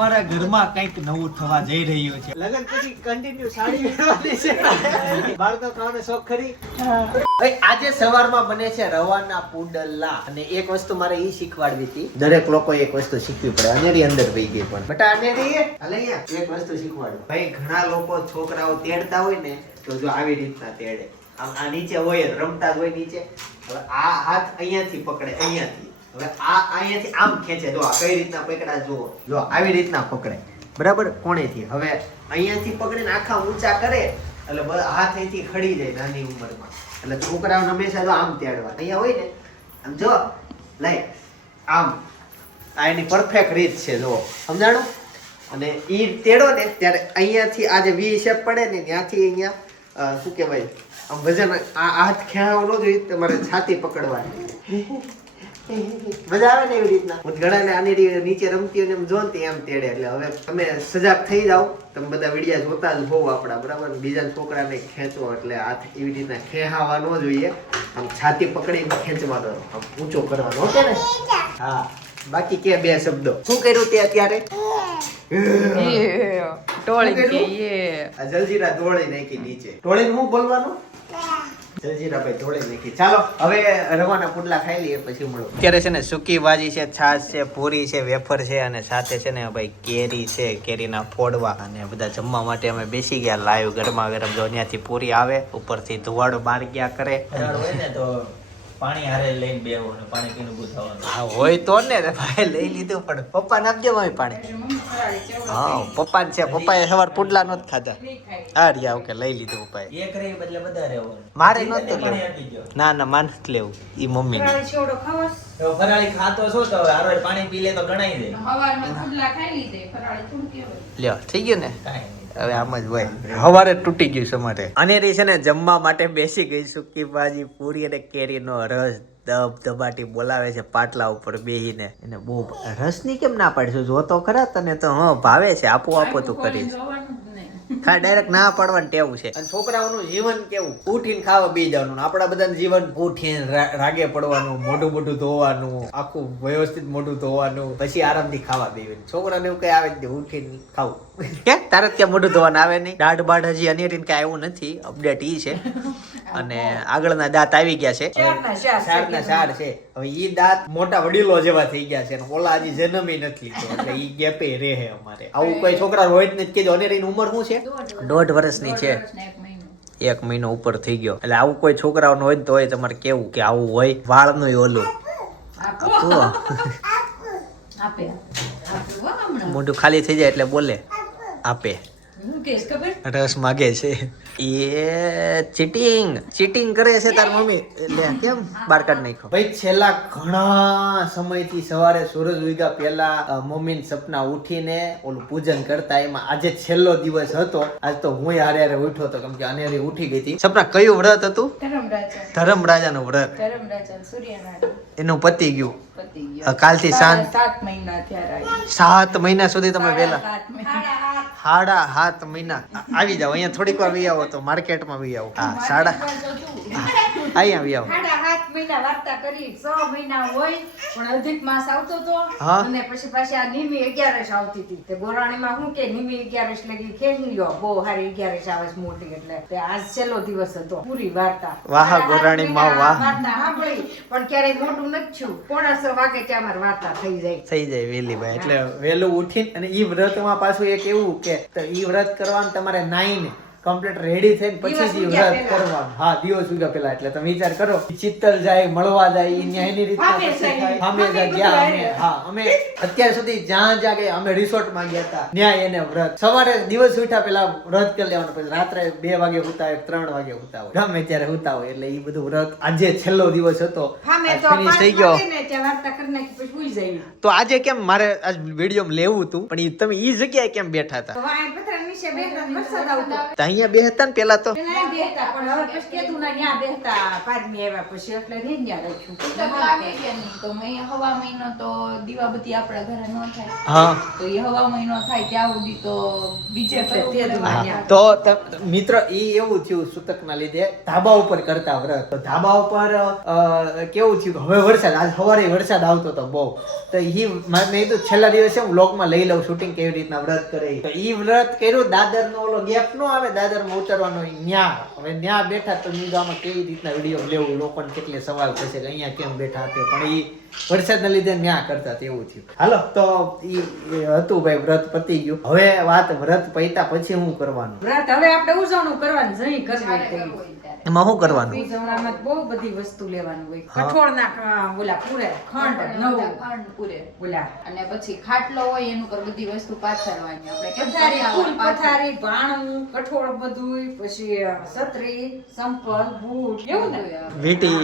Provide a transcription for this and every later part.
અમારા ઘરમાં કંઈક નવું થવા જઈ રહ્યું છે. લગન પછી કન્ટિન્યુ સાડી પહેરવાની છે. બાળકો ખાવાનો શોખ ખરી? ભાઈ આજે સવારમાં બને છે રવાના પુડલા અને એક વસ્તુ મારે ઈ શીખવાડવી હતી. દરેક લોકો એક વસ્તુ શીખવી પડે. અનેરી અંદર વહી ગઈ પણ બટા અનેરી હાલે અહીંયા એક વસ્તુ શીખવાડું. ભાઈ ઘણા લોકો છોકરાઓ તેડતા હોય ને તો જો આવી રીતના તેડે. આમ આ નીચે હોય રમતા હોય નીચે. હવે આ હાથ અહીંયાથી પકડે અહીંયાથી. હવે આ અહીંયાથી આમ ખેંચે. જો આ કઈ રીતના પકડા જુઓ. જો આવી રીતના પકડે. બરાબર કોણેથી. હવે અહીંયાથી પકડીને આખા ઊંચા કરે એટલે હાથ અહીંથી ખડી જાય નાની ઉંમરમાં. એટલે છોકરાઓને હંમેશા જો આમ તેડવા. અહીંયા હોય ને આમ જો લઈ આમ આ એની પરફેક્ટ રીત છે જો સમજાણું. અને ઈ તેડો ને ત્યારે અહીંયાથી આ જે વી શેપ પડે ને ત્યાંથી અહીંયા શું કહેવાય આમ વજન આ હાથ ખેંચવો ન જોઈએ. તમારે છાતી પકડવાની. મજા આવે ને એવી રીતના. હું ઘણાને આની નીચે રમતી હોય ને એમ જો ને એમ તેડે. એટલે હવે તમે સજાગ થઈ જાઓ. તમે બધા વિડીયા જોતા જ હોવ આપણા બરાબર. બીજા છોકરાને ખેંચવો એટલે હાથ એવી રીતના ખેંચાવા ન જોઈએ. આમ છાતી પકડીને ખેંચવાનો આમ ઊંચો કરવાનો. ઓકે ને? હા. બાકી કે બે શબ્દો શું કર્યું તે અત્યારે? જલજીરા ઢોળી નાખી નીચે. ઢોળીને હું બોલવાનું? જલજીરાભાઈ ઢોળી નાખી. ચાલો હવે રવાના પુડલા ખાઈ લઈએ પછી મળો. અત્યારે છે ને સૂકી ભાજી છે, છાશ છે, પૂરી છે, વેફર છે અને સાથે છે ને ભાઈ કેરી છે, કેરીના ફોડવા અને બધા જમવા માટે અમે બેસી ગયા લાઈવ ગરમા ગરમ. જો ત્યાંથી પૂરી આવે ઉપરથી ધુવાડો બાર ગયા કરે હોય ને તો પાણી હારે લઈને બેવો ને પાણી પીને ઊભું થવાનું. હા હોય તો ને ભાઈ લઈ લીધું પણ પપ્પાને આપજો મમ્મી પાણી. હા પપ્પાને છે. પપ્પાએ સવાર પુડલા નહોતા ખાધા. હા રિયા ઓકે લઈ લીધું પપ્પાએ. એક રહી બદલે બધા રહેવું. મારે નહોતું લેવું. ના ના માન લેવું. ઈ મમ્મી ફરાળી ખાતો છો તો હારો પાણી પી લે તો ગણાઈ દે. સવારમાં પુડલા ખાઈ લીધે ફરાળી થોડું કેવું. લ્યો થઈ ગયું ને. હવે આમ જ હોય. હવારે તૂટી ગયું છે મારે. અનેરી છે ને જમવા માટે બેસી ગઈ. સૂકી ભાજી પૂરી અને કેરીનો રસ દબાટી બોલાવે છે પાટલા ઉપર બેહીને. એને બહુ રસની કેમ ના પાડીશું? જો તો ખરા તને તો ભાવે છે. આપો આપો તું કરીશ. ખા ડાયરેક્ટ ના પાડવાનું ટેવ છે. અને છોકરાઓનું જીવન કેવું ઉઠીને ખાવા બી જવાનું. આપડા બધાનું જીવન ઉઠીને રાગે પડવાનું, મોઢું મોઢું ધોવાનું, આખું વ્યવસ્થિત મોઢું ધોવાનું, પછી આરામથી ખાવા બેવાનું. છોકરાને એવું કઈ આવે જ ઉઠીને ખાવું. કે તારે ત્યાં મોઢું ધોવાનું આવે નહીં? દાઢ બાઢ હજી અનેરીને કઈ આવ્યું નથી. અપડેટ ઈ છે. અને આગળના દાંત આવી ગયા છે. ચારના ચાર છે. હવે ઈ દાંત મોટા વડીલો જેવા થઈ ગયા છે. ઓલા હજી જન્મ નથી લીધો એટલે ઈ ગેપે રહે અમારે. આવું કોઈ છોકરા હોય જ નથી કેજો. અનેરીની ઉંમર શું છે? 1.5 વર્ષની છે. 1 મહિનો ઉપર થઈ ગયો. એટલે આવું કોઈ છોકરાઓનું હોય તો હોય તમારે કેવું કે આવું હોય વાળનું ઓલું મોઢું ખાલી થઈ જાય એટલે બોલે આપે. રસ માગે છે. એ ચીટિંગ કરે છે તાર મમ્મી. એટલે કેમ બાર કાઢ નાખ્યો? ભાઈ છેલ્લા ઘણા સમયથી સવારે સૂરજ ઉગ્યા પહેલા મમ્મીને સપના ઉઠીને ઓલું પૂજન કરતા. એમાં આજે છેલ્લો દિવસ હતો. આજ તો હું હારે હારે ઉઠ્યો હતો કેમ કે અનેરી ઉઠી ગઈ હતી. સપના કયું વ્રત હતું? ધર્મરાજાનું વ્રત. એનું પતી ગયું. કાલથી 7 મહિના થયા. 7 મહિના સુધી તમે વેલા 7.5 મહિના આવી જાવ. અહીંયા થોડીક વાર વી આવો તો માર્કેટમાં વી આવો. હા 7.5 અહીંયા વી આવો. 7 મહિના વાર્તા કરી. 6 મહિના હોય પણ અધિક માસ આવતો તો અને પછી પાછી આ નિમી 11 આવતી હતી. તે ગોરાણીમાં હું કે નિમી 11 લગી ખેલી લ્યો. બહુ હારી 11 આવે છે મોટી. એટલે આજ છેલ્લો દિવસ હતો. પૂરી વાર્તા. વાહ ગોરાણીમાં વાહ. વાર્તા સાંભળી પણ ક્યારેય મોટું નથી થયું. 6:30 વાગે ત્યાં અમારી વાર્તા થઈ જાય વેલી ભાઈ. એટલે વેલું ઉઠીને અને ઈ વ્રતમાં પાછું એક એવું કે ઈ વ્રત કરવાનું તમારે 9 કમ્પ્લીટ રેડી થઈને પછી જ વ્રત કરવાનું. હા દિવસ ઉગ્યા પેલા. એટલે તમે વિચાર કરો ચિત્તલ જાય મળવા જાય એની રીતના અમે ગયા. હા અમે અત્યાર સુધી જ્યાં ગયા અમે રિસોર્ટમાં ગયા હતા. ન્યાય એને વ્રત સવારે દિવસ ઉઠ્યા પેલા વ્રત કરી લેવાનું. પછી રાત્રે 2 વાગે ઉતા હોય 3 વાગે ઉતા હોય ગમે ત્યારે ઉતા હોય. એટલે એ બધું વ્રત આજે છેલ્લો દિવસ હતો. ફિનિશ થઈ ગયો. તો આજે કેમ મારે આજ વિડીયો લેવું હતું પણ તમે ઈ જગ્યાએ કેમ બેઠા હતા? અહીંયા બેહતા ને પેલા તો પેલા અહીં બેહતા, પણ હવે પછી કીધું ના ન્યા બેહતા પારમી આવ્યા પછી એટલે નહીં ન્યા રાખ્યું. તો લાગે કે નહીં તો મેં હવા મહિનો તો દીવાબત્તી આપણા ઘરે ન થાય હા તો એ હવા મહિનો થાય ત્યાં સુધી તો બીજે કરવું પડે. હા, તો મિત્ર ઈ એવું થયું સૂતકના લીધે ધાબા ઉપર કરતા વ્રત. તો ધાબા ઉપર કેવું થયું કે હવે વરસાદ, આજ સવારે વરસાદ આવતો હતો બહુ, તો ઈ મેં કીધું છેલ્લા દિવસે હું વ્લોગમાં લઈ લઉં શૂટિંગ કેવી રીતના વ્રત કરે. તો ઈ વ્રત કર્યું, દાદરનો ઓલો ગેપ નો આવે દાદરમાં ઉતરવાનો, ન્યા હવે ન્યા બેઠા તો મીગામાં કેવી રીતના વિડીયો લેવું, લોકોને કેટલે સવાલ થશે કે અહીંયા કેમ બેઠા હતા, પણ ઈ વરસાદના લીધે ન્યા કરતા એવું થયું. હાલો તો ઈ હતું ભાઈ, વ્રત પતી ગયું. હવે વાત વ્રત પૈતા પછી શું કરવાનું? વ્રત હવે આપણે ઉજવણું કરવાનું, જઈ કરવી તેવી. એમાં શું કરવાનું? ઉજવણામાં બહુ બધી વસ્તુ લેવાનું હોય. કઠોળના ઓલા પૂરે ખંડ નવું ખંડ પૂરે ઓલા અને પછી ખાટલો હોય એનું પર બધી વસ્તુ પાથરવાની આપણે કેમ પથારી, ફરી ફૂલ આવવા પથારી, ભાણું, કઠોળ બધુંય, પછી છત્રી, સંપલ, બૂટ એવું ને. વીટી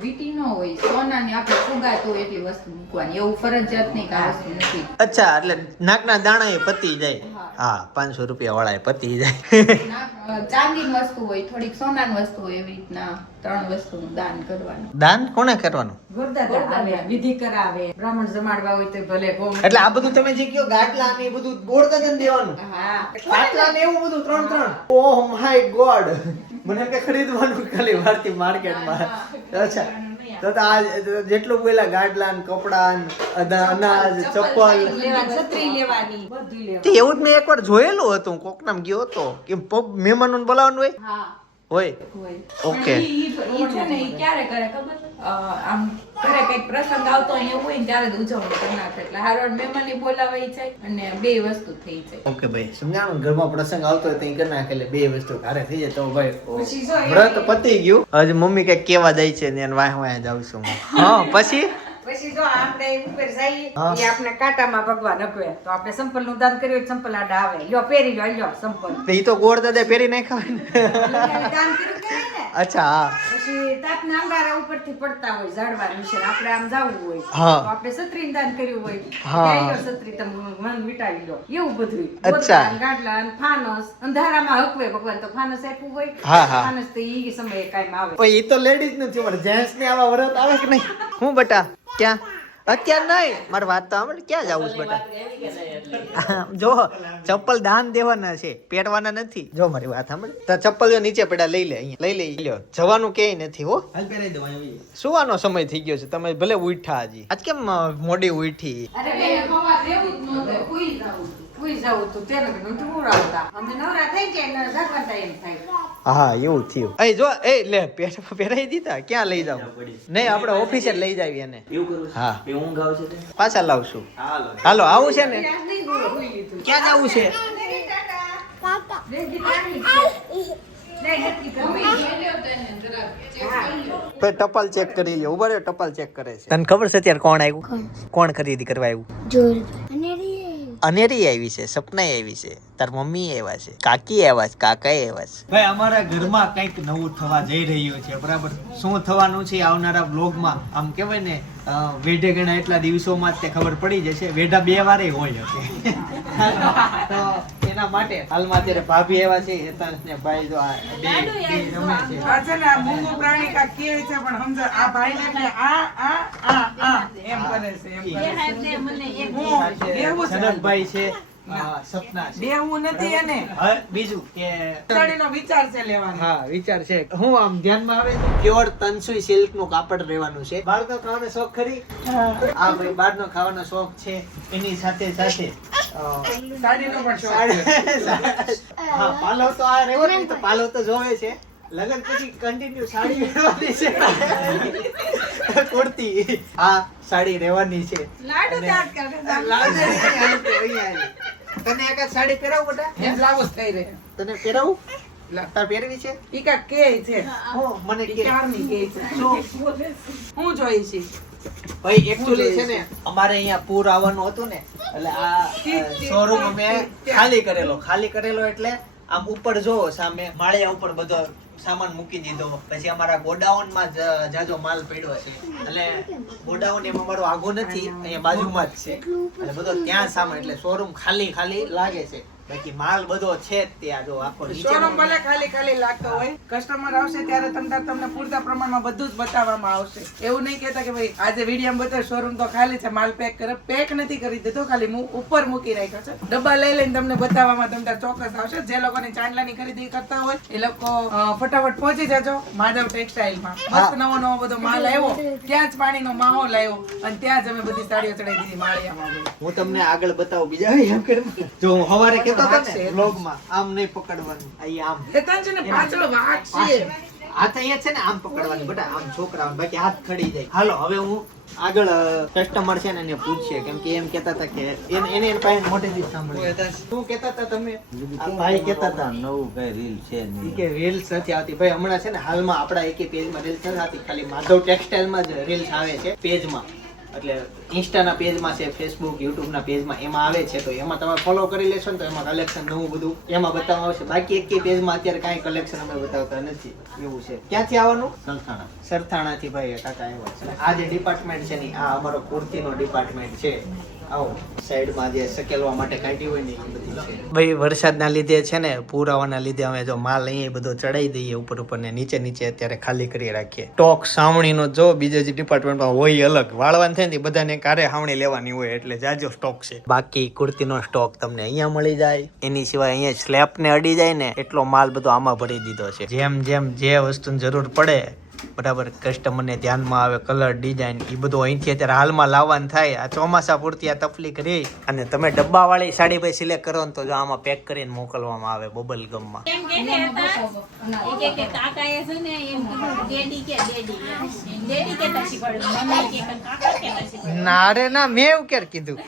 વીટી નો હોય સોનાની આપણે ફુગાતો હોય એટલી વસ્તુ મૂકવાની, એવું ફરજિયાત નહીં કે આ વસ્તુ નથી. અચ્છા, એટલે નાકના દાણા એ પતી જાય. હા, 500 રૂપિયા વાળા એ પતી જાય. ચાંદીની વસ્તુ હોય, થોડીક સોનાની વસ્તુ હોય, એવી રીતના 3 વસ્તુનું દાન કરવાનું. દાન કોને કરવાનું? ગોરદાદા આવે, વિધિ કરાવે, બ્રાહ્મણ જમાડવા હોય તો ભલે ગોમ. એટલે આ બધું તમે જે કયો ગાટલા ને એ બધું ગોળદાદાને દેવાનું. હા, ગાટલા ને એવું બધું 3-3. ઓહ માય ગોડ, મને કે ખરીદવાનું ખાલી ભારતી માર્કેટમાં. અચ્છા, તો આ જેટલું પેલા ગાડલા ને કપડા ને અનાજ, ચપ્પલ લેવાની, છત્રી લેવાની, બધું તે લેવાનું. એવું જ મેં એકવાર જોયેલું હતું, કોકનામ ગયો હતો કે મહેમાનોને બોલાવવાનું હોય. હા હોય હોય. ઓકે. પણ ઈ છે ને ઈ ક્યારે કરે ખબર? આમ ઘરે કઈક પ્રસંગ આવતો હોય એવું હોય ને ત્યારે જ ઉજવણી કરી નાખે. એટલે હારો મહેમાનને બોલાવાય જાય અને બે વસ્તુ થઈ જાય. ઓકે ભાઈ, સમજાણું. ઘરમાં પ્રસંગ આવતો હોય તો ઈ કરી નાખે એટલે બે વસ્તુ ઘરે થઈ જાય. તો ભાઈ પછી જો વ્રત પતી ગયું. હજી મમ્મી કઈક કેવા જાય છે ને વાહ વાહ જાઉં છું હું. હા, પછી પછી જો આપણે ઉપર જઈએ હા. એ આપણે કાંટામાં ભગવાન અકવે તો આપણે સંપલ નું દાન કર્યું હોય તો સંપલ આડા આવે, લ્યો પહેરી લ્યો, લ્યો સંપલ. તો ઈ તો ગોળ દાદા પહેરી નાખ્યા હોય ને. દાન કર્યું કહેવાય ને. અચ્છા, હા. પછી તાપના અંગારા ઉપરથી પડતા હોય ઝાડવા નીચે, આપણે આમ જાવું હોય હા. તો આપણે છત્રીનું દાન કર્યું હોય, હા. લઈ લો છત્રી, તમે મન મિટાવી લો, એવું બધું. અચ્છા. ગોદડા, ગાડલા અને ફાનસ અંધારામાં હકવે ભગવાન, તો ફાનસ આપ્યું હોય. હા, હા. ફાનસ તો ઈ સમયે કાયમ આવે. પણ ઈ તો લેડીઝ નથી, પણ જેન્ટ્સ ને આવા વ્રત આવે કે નહીં? હું બટા ક્યાં અત્યારે નહીં, મારી વાત તો સાંભળ. ક્યાં જાવું છે બટા? જો ચપ્પલ દાન દેવાના છે, પહેરવાના નથી. જો મારી વાત સાંભળ, તો ચપ્પલ જો નીચે પડ્યા લઈ લે, અહીંયા લઈ લે, લ્યો. જવાનું ક્યાંય નથી હો. સુવાનો સમય થઈ ગયો છે, તમે ભલે ઉઠ્યા હજી. આજ કેમ મોડી ઉઠી? અરે બે હવા રહેવું જ નહોતું, હુઈ જાવું હતું. હુઈ જાવું હતું, તેને કીધું તું ઉડાવતા. અમે નવરા થઈ ગયા ને જાગવા time થાય. હા, એવું થયું. એ જો એ લે પહેરાઈ દીધા. ક્યાં લઈ જાવ? નહીં, આપણે ઓફિસે લઈ જાવી એને. હા, પાછા લાવશું. હાલો, આવું છે ને? આજ નહીં હુઈ લીધું. ક્યાં જવું છે? રેડી કાઢી છે. લઈ હેઠી તો ટપાલ ચેક કરી લ્યો. ઉભા રહ્યો, ટપાલ ચેક કરે છે. તને ખબર છે અત્યારે કોણ આવ્યું? કોણ ખરીદી કરવા આવ્યું? અનેરી આવી છે, સપના આવી છે, તાર મમ્મી આવ્યા છે, કાકી આવ્યા છે, કાકા આવ્યા છે. ભાઈ, અમારા ઘરમાં કંઈક નવું થવા જઈ રહ્યું છે, બરાબર. શું થવાનું છે આવનારા બ્લોગમાં, આમ કહેવાય ને વેઢે ગણા એટલા દિવસોમાં જ તે ખબર પડી જશે. વેઢા 2 વારે હોય છે. તો એના માટે હાલમાં અત્યારે ભાભી આવ્યા છે, હેતાંશ ને ભાઈ જો આ બે રમે છે. આ છે ને આ મૂંગું પ્રાણી કાંઈક કહે છે પણ સમજો આ ભાઈને એટલે આ એમ કરે છે, એમ કરે છે. બેહવું છે. સનતભાઈ છે, સપના છે. બેહવું નથી એને હવે બીજું કે સાડીનો વિચાર છે લેવાનો. હા, વિચાર છે. હું આમ ધ્યાનમાં આવે છે પ્યોર તનસુઈ સિલ્ક નું કાપડ રહેવાનું છે. બહારનો ખાવાનો શોખ ખરી? આ ભાઈ બહારનો ખાવાનો શોખ છે, એની સાથે સાથે સાડીનો પણ શોખ છે. હા, પાલવ તો આ રહેવો ને, તો પાલવ તો જોવે છે. લગન પછી કન્ટિન્યુ સાડી રહેવાની છે. કુર્તી હા, સાડી રહેવાની છે. લાડુ અને- ત્યાગ કરે. લાડુ અહીંયા આવી. તને એક જ સાડી પહેરાવું બેટા? એમ બ્લાઉઝ થઈ રહે. તને પહેરાવું? તાર પહેરવી છે? ઈ કાંઈક કહે છે. હું મને ઈ કે ક્યારની કહે છે. હું જોઈ છે. ભાઈ એકચ્યુઅલી છે ને, અમારે અહીંયા પૂર આવવાનું હતું ને, એટલે આ શોરૂમ અમે ખાલી કરેલો એટલે આમ ઉપર જોવો સામે માળિયા ઉપર બધો સામાન મૂકી દીધો. પછી અમારા ગોડાઉન માં જાજો માલ પડ્યો છે, એટલે ગોડાઉન એમાં અમારો આગો નથી, અહીંયા બાજુમાં જ છે, એટલે બધો ત્યાં સામાન, એટલે શોરૂમ ખાલી લાગે છે. બાકી માલ બધો છે જ ત્યાં જો આખો શોરૂમ ભલે ખાલી ખાલી લાગતો હોય, કસ્ટમર આવશે ત્યારે તમને પૂરતા પ્રમાણમાં બધું જ બતાવવામાં આવશે. એવું નહીં કહેતા કે ભાઈ આજે વિડીયો બતાવે શોરૂમ તો ખાલી છે, માલ પેક કરે. પેક નથી કરી દીધો, ખાલી ઉપર મૂકી રાખ્યો છે. ડબ્બા લઈ લઈને તમને બતાવવામાં તમને ચોક્કસ આવશે. જે લોકોની ચાંદલાની ખરીદી કરતા હોય એ લોકો ફટાફટ પહોંચી જજો માધવ ટેક્સટાઇલમાં. મસ્ત નવો નવો બધો માલ આવ્યો, ત્યાં જ પાણીનો માહોલ આવ્યો અને ત્યાં જ અમે બધી સાડીઓ ચડાવી દીધી માળિયામાં. હું તમને આગળ બતાવું બીજા એમ કર. જો હું હવારે કહેતો હતો ને વ્લોગમાં, આમ નહીં પકડવાનું, અહીં આમ. એતા છે ને પાછળ વાઘ છે. હાથ અહીંયા છે ને આમ પકડવાની બેટા, આમ છોકરા બાકી હાથ ખડી જાય. હાલો હવે હું આગળ કસ્ટમર છે ને એને પૂછીએ, કેમ કે એમ કહેતા હતા કે એને પાસે મોટેથી સાંભળ્યું. શું કહેતા હતા તમે? આ ભાઈ કહેતા હતા નવું કઈ રીલ છે નહીં. કે રીલ્સ નથી આવતી. ભાઈ હમણાં છે ને હાલમાં આપણા એકે પેજમાં રીલ્સ નથી આવતી, ખાલી માધવ ટેક્સટાઇલમાં જ રીલ્સ આવે છે પેજમાં. એટલે ઇન્સ્ટાના પેજમાં છે, ફેસબુક યુટ્યુબના પેજમાં એમાં આવે છે. તો એમાં તમે ફોલો કરી લેશો ને તો એમાં કલેક્શન નવું બધું એમાં બતાવવામાં આવશે. બાકી એક પેજમાં અત્યારે કાંઈ કલેક્શન અમે બતાવતા નથી. એવું છે. ક્યાંથી આવવાનું? સરથાણા. સરથાણાથી ભાઈ કાકા આવ્યા છે. આ જે ડિપાર્ટમેન્ટ છે ને આ અમારો કુર્તીનો ડિપાર્ટમેન્ટ છે. આવો સાઈડમાં જે સકેલવા માટે કાઢી હોય ને એ બધી છે. ભાઈ વરસાદના લીધે છે ને પૂર આવવાના લીધે અમે જો માલ અહીંયા બધો ચડાવી દઈએ ઉપર ઉપર ને નીચે નીચે અત્યારે ખાલી કરી રાખીએ. સ્ટોક સાવણીનો જો બીજા જે ડિપાર્ટમેન્ટમાં હોય અલગ વાળવાનું થાય ને બધાને કારે સાવણી લેવાની હોય એટલે જાજો સ્ટોક છે. બાકી કુર્તીનો સ્ટોક તમને અહીંયા મળી જાય. એની સિવાય અહીંયા સ્લેબ ને અડી જાય ને એટલો માલ બધો આમાં ભરી દીધો છે. જેમ જેમ જે વસ્તુની જરૂર પડે બરાબર કસ્ટમરને ધ્યાનમાં આવે, કલર ડિઝાઇન એ બધું અહીંથી અત્યારે હાલમાં લાવવાનું થાય. આ ચોમાસા પૂરતી આ તકલીફ રહી અને તમે ડબ્બાવાળી સાડી ભાઈ સિલેક્ટ કરો ને તો જો આમાં પેક કરીને મોકલવામાં આવે બબલ ગમમાં. ના રે ના, મેં એવું ક્યારે કીધું?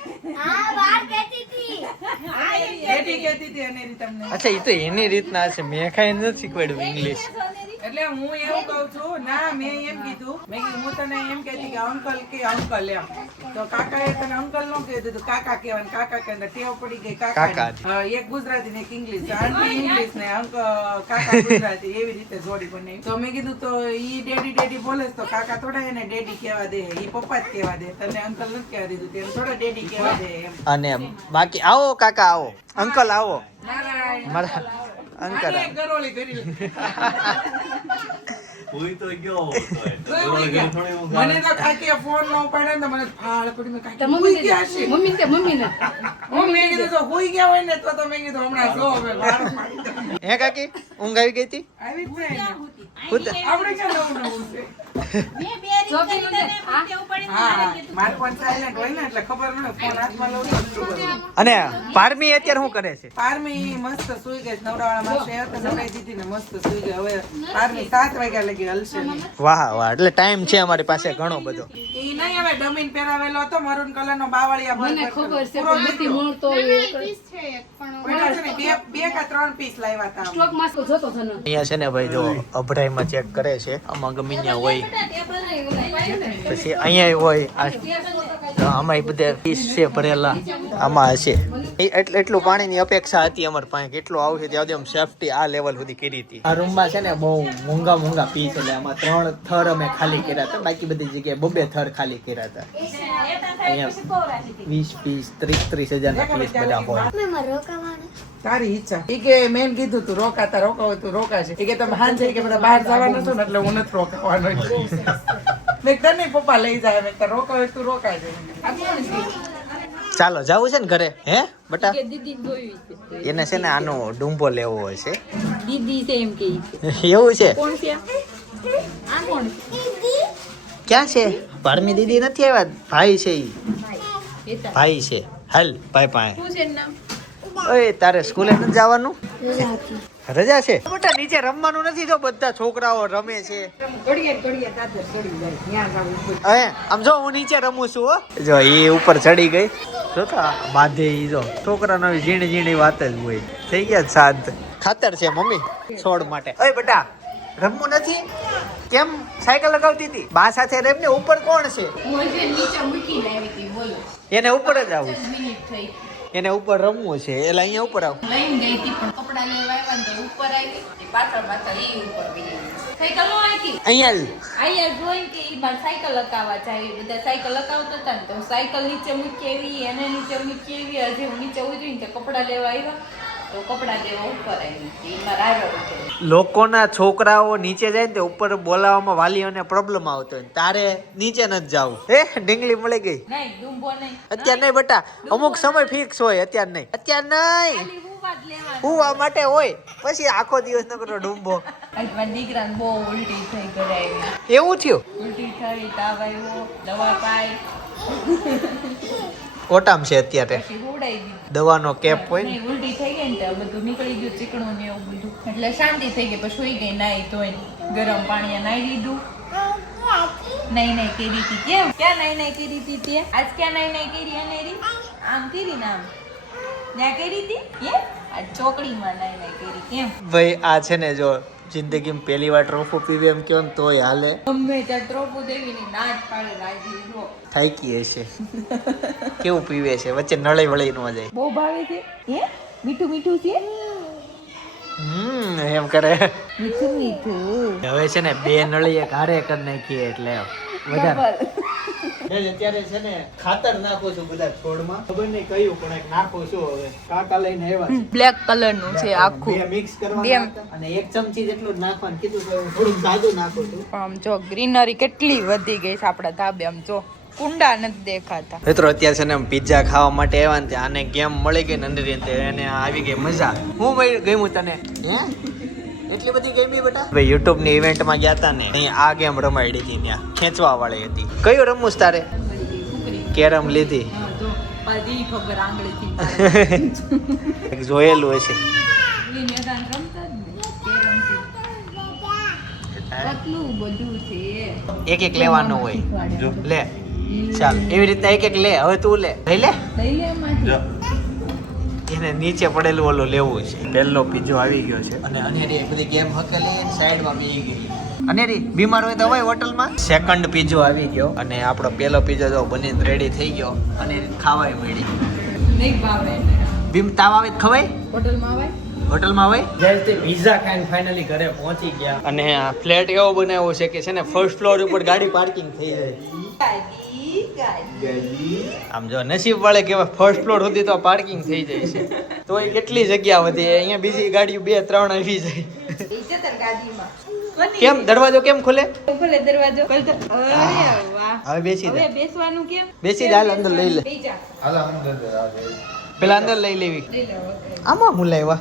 અચ્છા એ તો એની રીતના હશે, મેં કઈ નથી શીખવાડ્યું ઇંગ્લિશ. એટલે હું એવું કઉ છું ના, મેં એમ કીધું, મેં કીધું હું તને એમ કહેતી કે અંકલ કે અંકલ એમ, તો કાકાએ તને અંકલ નો કહી દીધું, કાકા કહેવાનું. કાકા કે ટેવ પડી ગઈ કાકા. એક ગુજરાતી ને એક ઇંગ્લિશ, આંટી ઇંગ્લિશ ને કાકા ગુજરાતી, એવી રીતે જોડી બનાવી. તો મેં કીધું તો ઈ ડેડી ડેડી બોલે તો કાકા થોડા એને ડેડી કહેવા દે, ઈ પપ્પા જ કહેવા દે. તને અંકલ નથી કહેવા દીધું, તેને થોડા ડેડી કહેવા દે એમ. અને બાકી આવો કાકા આવો, અંકલ આવો, નારાયણ મારા અંકલ આને ગરોળી કરી. કોઈ તો ગયો મને તો કાકીએ ફોન ન ઉપાડ્યો ને તો મને ફાળ પડી. મેં કાકી હુઈ ગયા છે. હું મેં કીધું તો હુઈ ગયા હોય ને તો મેં કીધું હમણાં જો હવે વાળ પાડી દે. હે કાકી ઊંઘ આવી ગઈ હતી? આવી જ જાય ને. ખુદ આપણે ક્યાં નવું નવું છે. હા, મારે પણ silent હોય ને એટલે ખબર ન હોય. ફોન હાથમાં લઉં તો શું કરું. અને પારમી અત્યારે શું કરે છે? પારમી મસ્ત સુઈ ગઈ. નવરાવાળા માસે હતા, નવરાઈ દીધી ને મસ્ત સુઈ ગઈ. હવે પારમી 7 વાગ્યા લગી હલશે નહીં. વાહ વાહ, એટલે ટાઈમ છે અમારી પાસે ઘણો બધો. ઈ નહીં હવે ડમીન પહેરાવેલો હતો મરૂન કલર નો બાવળિયા. મને ખબર છે પણ નથી મળતો. બે કા 3 પીસ લાવ્યા હતા. સ્ટોક માં જોતો છે ને. અહીંયા છે ને ભાઈ જો અભડાઈમાં ચેક કરે છે, આમાં ગમે ત્યાં હોય પછી અહીંયા હોય. આમાં બધા પીસ છે ભરેલા, આમાં હશે. એટલું પાણીની અપેક્ષા હતી અમારી પાસે, કેટલું આવશે ત્યાં આમ સેફટી આ લેવલ સુધી કરી હતી. આ રૂમમાં છે ને બહુ મોંઘા પીસ, એટલે આમાં 3 થર અમે ખાલી કર્યા હતા. બાકી બધી જગ્યાએ 2 થર ખાલી કર્યા હતા. અહીંયા 20 પીસ 30,000 ના પીસ બધા હોય. તારી ઈચ્છા. ઈ કે મેં કીધું તું રોકાતા રોકાવ તું રોકાશે. ઈ કે તમે હાંજે કે બધા બહાર જવાના છો ને એટલે હું નથી રોકાવાનો. મેં તને પપ્પા લઈ જાય, મેં રોકાવે તું રોકાજે. ચાલો જવું છે ને ઘરે? હે બટા? એને છે ને આનો ડુંબો લેવો હોય છે. દીદી છે એમ કે એવું છે? કોણ છે આ? કોણ ક્યાં છે? પારમી દીદી નથી આવ્યા, ભાઈ છે ઈ. ભાઈ છે. હાલ ભાઈ પાસે. શું છે નામ? ઓય તારે સ્કૂલે નથી જવાનું? રજા છે બેટા, નીચે રમવાનું નથી? જો બધા છોકરાઓ રમે છે. ઘડીએ દાદર ચડી જાય ત્યાં જાવું પડે. હવે આમ જો હું નીચે રમું છું હો. જો એ ઉપર ચડી ગઈ, જોતા બાંધે ઈ. જો છોકરાનો ઝીણી ઝીણી વાત જ હોય. થઈ ગયા શાંત. ખાતર છે મમ્મી છોડ માટે. ઓય બેટા રમવું નથી? કેમ સાયકલ લગાવતી હતી? બા સાથે રેમ ને. ઉપર કોણ છે? નીચે મૂકી લાવી હતી બોલો. એને ઉપર જ આવું છે. મિનિટ થઈ એને ઉપર રમવું છે એટલે અહીંયા ઉપર આવ. લઈને ગઈ હતી પણ કપડા લેવા આવ્યા ને તો ઉપર આવી પાછળ ઈ ઉપર ગઈ. સાયકલ નો આવી અહીંયા જોઈ કે ઈ બાર સાયકલ લગાવવા જાય. બધા સાયકલ લગાવતા હતા ને તો સાયકલ નીચે મૂકી આવી, એને નીચે મૂકી આવી. હજી હું નીચે ઉતરીને કપડા લેવા આવ્યા તો કપડાં દેવા ઉપર આવી એમાં રાયડો હતો. લોકોના છોકરાઓ નીચે જાય ને તે ઉપર બોલાવવામાં વાલીઓને પ્રોબ્લેમ આવતો હોય તારે નીચે નથી જાવું. ડીંગલી મળી ગઈ. નહીં ડુંબો નહીં અત્યારે નહીં બેટા, અમુક સમય ફિક્સ હોય. અત્યારે નહીં, અત્યારે નહીં. ખાલી હુવા જ લેવાનું. હુવા માટે હોય, પછી આખો દિવસ ન કરો ડૂંબો. આજ મારા દીકરાને બહુ ઉલટી થઈ ઘરે આવી. એવું થયું? ઉલટી થઈ, તાવ આવ્યો, દવા પાઈ, ઓટામ છે અત્યારે. પછી ઉડાઈ દીધું. દવાનો કેપ હોય ને. નહીં, ઉલટી થઈ ગઈ ને તો બધું નીકળી ગયું, ચીકણું ને એવું બધું. એટલે શાંતિ થઈ ગઈ. પછી સુઈ ગઈ, નાઈ ધોઈ ગરમ પાણીએ નાઈ લીધું. નહીં કરી હતી. કેમ ક્યાં નહીં કરી હતી તે? આજ ક્યાં નહીં કરી? અનેરી આમ કરી ને આમ ત્યાં કરી હતી. આ ચોકડીમાં નહીં કરી. કેમ ભાઈ આ છે ને, જો જિંદગીમાં પહેલી વાર ટ્રોફો પીવે એમ કહો ને તોય હાલે. ગમે ત્યાં ત્રોપુ દેવીની ના જ પાડે રાજી. જો થાકી હશે. કેવું પીવે છે, વચ્ચે નળી વળી ન જાય. બહુ ભાવે છે. મીઠું મીઠું છે. એમ કરે. મીઠું મીઠું. હવે છે ને 2 નળીએ ઘારે કરી નાખીએ એટલે વધારે. અત્યારે છે ને ખાતર નાખું છું બધા છોડમાં, ખબર નહીં કયું પણ એક નાખું છું. હવે કાકા લઈને આવ્યા છે. બ્લેક કલર નું છે આખું. બે મિક્સ કરવાના હતા અને 1 ચમચી જેટલું જ નાખવાનું કીધું તો થોડું જાજુ નાખું છું. આમ જો ગ્રીનરી કેટલી વધી ગઈ છે આપણા ધાબે. આમ જો કુંડા નથી દેખાતા. મિત્રો અત્યારે છે ને પિઝા ખાવા માટે આવ્યા ને આને ગેમ મળી ગઈ ને અંદર એને આવી ગઈ મજા. હું ગમ્યું તને? એટલી બધી ગમી બેટા? ભાઈ યુટ્યુબ ની ઇવેન્ટ માં ગયા હતા ને, અહીં આ ગેમ રમાડી હતી, ત્યાં ખેંચવા વાળી હતી. કયું રમવું તારે? કેરમ લીધી. ખબર આંગળીથી જોયેલું હશે. કેટલું બધું છે. એક લેવાનું હોય. લે ચાલ, એવી રીતના એક લે. હવે તું લે. લઈ લે. લઈ લે એમાંથી. એને નીચે પડેલું ઓલું લેવું છે. પહેલો પીજો આવી ગયો છે અને અનેરી બધી ગેમ હકેલી સાઈડમાં બેસી ગઈ. અનેરી બીમાર હોય તો હોય હોટલમાં. સેકન્ડ પીજો આવી ગયો અને આપણો પહેલો પીજો જો બનીને રેડી થઈ ગયો અને ખાવાય મળી. નહીં ભાવે. બીમ તાવ આવે તો ખવાય? હોટલમાં આવે. હોટલમાં હોય. જ્યારે પીઝા ખાઈને ફાઇનલી ઘરે પહોંચી ગયા અને આ ફ્લેટ એવો બનાવ્યો છે કે છે ને ફર્સ્ટ ફ્લોર ઉપર ગાડી પાર્કિંગ થઈ જાય. આમ જો નસીબ વાળે કેવા ફર્સ્ટ ફ્લોર સુધી તો પાર્કિંગ થઈ જાય છે. તો એ કેટલી જગ્યા વધી, અહીંયા બીજી ગાડીઓ 2-3 આવી જાય. કેમ દરવાજો કેમ ખુલે? ખુલે દરવાજો. અરે વાહ. હવે બેસી હવે જા. બેસવાનું કેમ? બેસી જા, હાલ અંદર લઈ લે. બેસી જા. પેલા અંદર લઈ લેવી. લઈ લો, okay. આમાં હું લાવ્યા.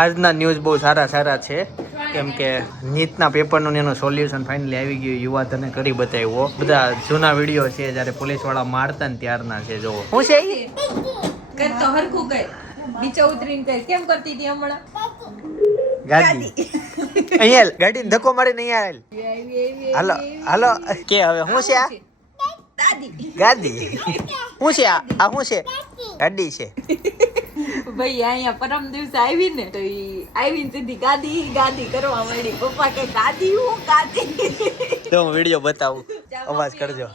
આજના ન્યૂઝ બહુ સારા છે કેમ કે નીટના પેપરનું એનું સોલ્યુશન ફાઇનલી આવી ગયું. યુવા તને કરી બતાવ્યો. બધા જૂના વિડીયો છે જ્યારે પોલીસ વાળા મારતા ને ત્યારના છે. જોવો હું છે કર તો હરખું કર. નીચે ઉતરીને કર. કેમ કરતી હતી હમણાં? ગાડી અહીંયા ગાડી ધક્કો મારીને અહીંયા હાલ. હાલો કે હવે હું છે? આ દાદી. ગાડી હું છે? આ શું છે? ગાડી છે. ભાઈ અહીંયા પરમ દિવસે આવી ને તો ઈ આવીને સીધી ગાદી કરવા માંડી. પપ્પા કે ગાદી હું ગાદી. તો હું વિડીયો બતાવું, અવાજ કરજો.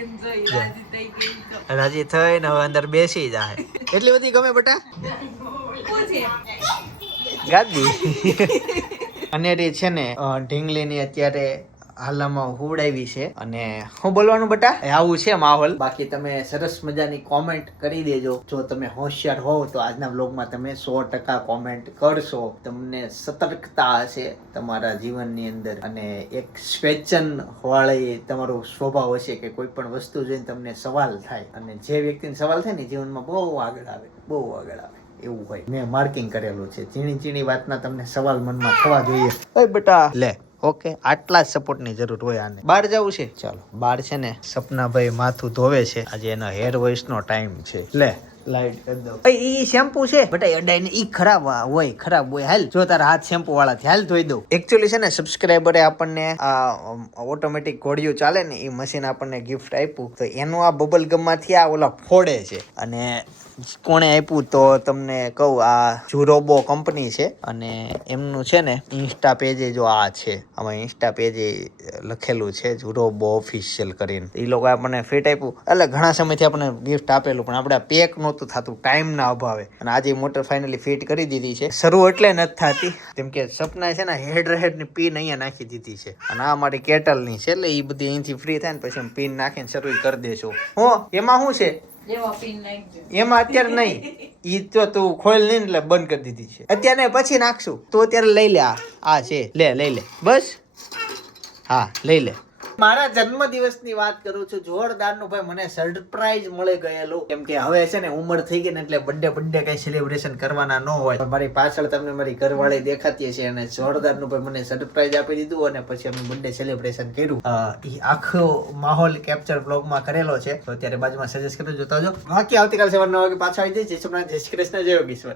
એમ જોઈ રાજી થઈ ગઈ તો. રાજી થઈને હવે અંદર બેસી જાય. એટલી બધી ગમે બેટા શું છે? ગાદી. અને છે ને ઢીંગલીની અત્યારે હાલમાં હુવડાવી છે અને હું બોલવાનું બેટા આવું છે માહોલ. બાકી તમે સરસ મજાની કોમેન્ટ કરી દેજો. જો તમે હોશિયાર હોવ તો આજના વ્લોગમાં તમે 100% કોમેન્ટ કરશો. તમને સતર્કતા હશે તમારા જીવનની અંદર અને એક સ્વેચ્છન વાળી તમારો સ્વભાવ હશે કે કોઈ પણ વસ્તુ જોઈને તમને સવાલ થાય અને જે વ્યક્તિને સવાલ થાય ને જીવનમાં બહુ આગળ આવે એવું હોય. મેં માર્કિંગ કરેલું છે. ઝીણી વાતના તમને સવાલ મનમાં થવા જોઈએ. ઓય બેટા લે. ઓકે, આટલા જ સપોર્ટની જરૂર હોય આને. બહાર જવું છે? ચાલો બહાર છે ને સપનાભાઈ માથું ધોવે છે. આજે એનો હેર વોશ નો ટાઈમ છે. લે લાઈટ કરી દો. ઈ શેમ્પુ છે બેટા અડાઈ ને, ઈ ખરાબ હોય. હાલ જો તારા હાથ શેમ્પુ વાળા થી હાલ ધોઈ દઉં. એકચ્યુઅલી છે ને સબસ્ક્રાઈબરે આપણને આ ઓટોમેટિક ઘોડિયું ચાલે ને એ મશીન આપણને ગિફ્ટ આપ્યું તો એનું આ બબલ ગમ માંથી આ ઓલા ફોડે છે. અને કોણે આપ્યું તો તમને કહું, આ ઝુરોબો કંપની છે અને એમનું છે ને ઇન્સ્ટા પેજે જો આ છે, આમાં ઇન્સ્ટા પેજે લખેલું છે ઝુરોબો ઓફિશિયલ કરીને. એ લોકો આપણને ફિટ આપ્યું એટલે ઘણા સમયથી આપણને ગિફ્ટ આપેલું પણ આપણે પેક નહોતું થતું ટાઈમના અભાવે. અને આજે મોટર ફાઇનલી ફિટ કરી દીધી છે. શરૂ એટલે નથી થતી કેમ કે સપના છે ને હેડની પિન અહીંયા નાખી દીધી છે અને આ મારી કેટલની છે એટલે એ બધી અહીંથી ફ્રી થાય ને પછી પિન નાખીને શરૂ કરી દેશું. એમાં શું છે એમાં પીન નાખજો. એમાં અત્યારે નહીં, ઈ તો તું ખોલ નહીં એટલે બંધ કરી દીધી છે. અત્યારે નહીં, પછી નાખશું. તું અત્યારે લઈ લે. આ છે, લઈ લે બસ. હા લઈ લે. મારા જન્મદિવસની વાત કરું છું. જોરદારનું ભાઈ મને સરપ્રાઈઝ મળી ગયેલું. કેમ કે હવે છે ને ઉંમર થઈ ગઈ ને એટલે બર્થડે કઈ સેલિબ્રેશન કરવાના ન હોય. મારી પાછળ તમને મારી ઘરવાળી દેખાતી છે અને જોરદારનું ભાઈ મને સરપ્રાઈઝ આપી દીધું અને પછી અમે બર્થડે સેલિબ્રેશન કર્યું. ઈ આખો માહોલ કેપ્ચર બ્લોગમાં કરેલો છે, તો અત્યારે બાજુમાં સજેસ્ટ કરી જોતા જો. બાકી આવતીકાલ સવારે 9 વાગે પાછા આવી જઈશ. જય શ્રી કૃષ્ણ, જય યોગેશ્વર.